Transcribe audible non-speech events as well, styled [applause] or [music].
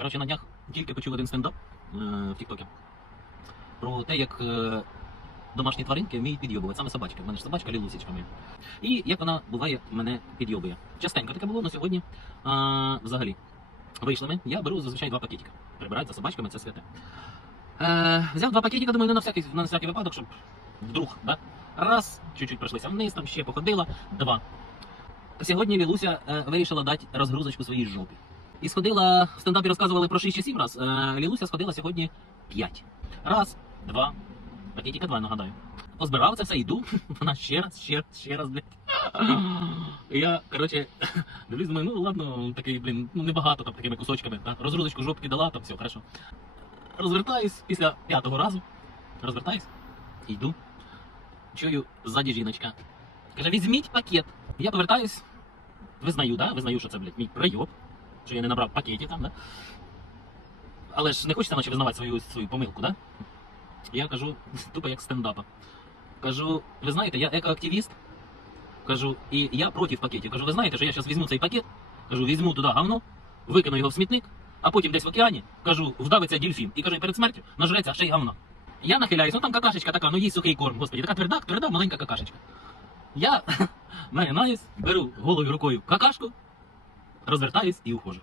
Коротше, на днях тільки почув один стендап е, в Тіктокі про те, як е, домашні тваринки вміють підйобувати, саме собачки. У мене ж собачка лілусічка моя. І як вона буває, мене підйобує. Частенько таке було, але сьогодні а, взагалі. Вийшли ми, я беру зазвичай два пакетика. Прибирати за собачками це святе. Е, взяв два пакетика, думаю, ну, на всякий, на всякий випадок, щоб вдруг, да? Раз, чуть-чуть пройшлися вниз, там ще походила, два. Сьогодні Лілуся е, вирішила дати розгрузочку своїй жопі. І сходила, в стендапі розказували про 6 чи 7 раз. Е, Лілуся сходила сьогодні 5. Раз, два, пакетика два, нагадаю. Позбирав це все, йду. [laughs] Вона ще раз, ще, раз, ще раз, блядь. [laughs] Я, коротше, [laughs] дивлюсь, думаю, ну ладно, такий, блін, ну небагато там такими кусочками. Да? Розгрузочку жопки дала, там все, хорошо. Розвертаюсь після п'ятого разу. Розвертаюсь йду. Чую ззаді жіночка. Каже, візьміть пакет. Я повертаюсь, визнаю, да? Визнаю, що це, блядь, мій прийоб, що я не набрав пакетів там, да? Але ж не хочеться наче визнавати свою, свою помилку, да? Я кажу, [laughs] тупо як стендапа. Кажу, ви знаєте, я екоактивіст. Кажу, і я проти пакетів. Кажу, ви знаєте, що я зараз візьму цей пакет, кажу, візьму туди говно, викину його в смітник, а потім десь в океані, кажу, вдавиться дельфін. І кажу, перед смертю нажреться ще й говно. Я нахиляюсь, ну там какашечка така, ну їй сухий корм, господи, така тверда, тверда маленька какашечка. Я [laughs] нагинаюсь, беру голою рукою какашку, розвертаюсь і ухожу.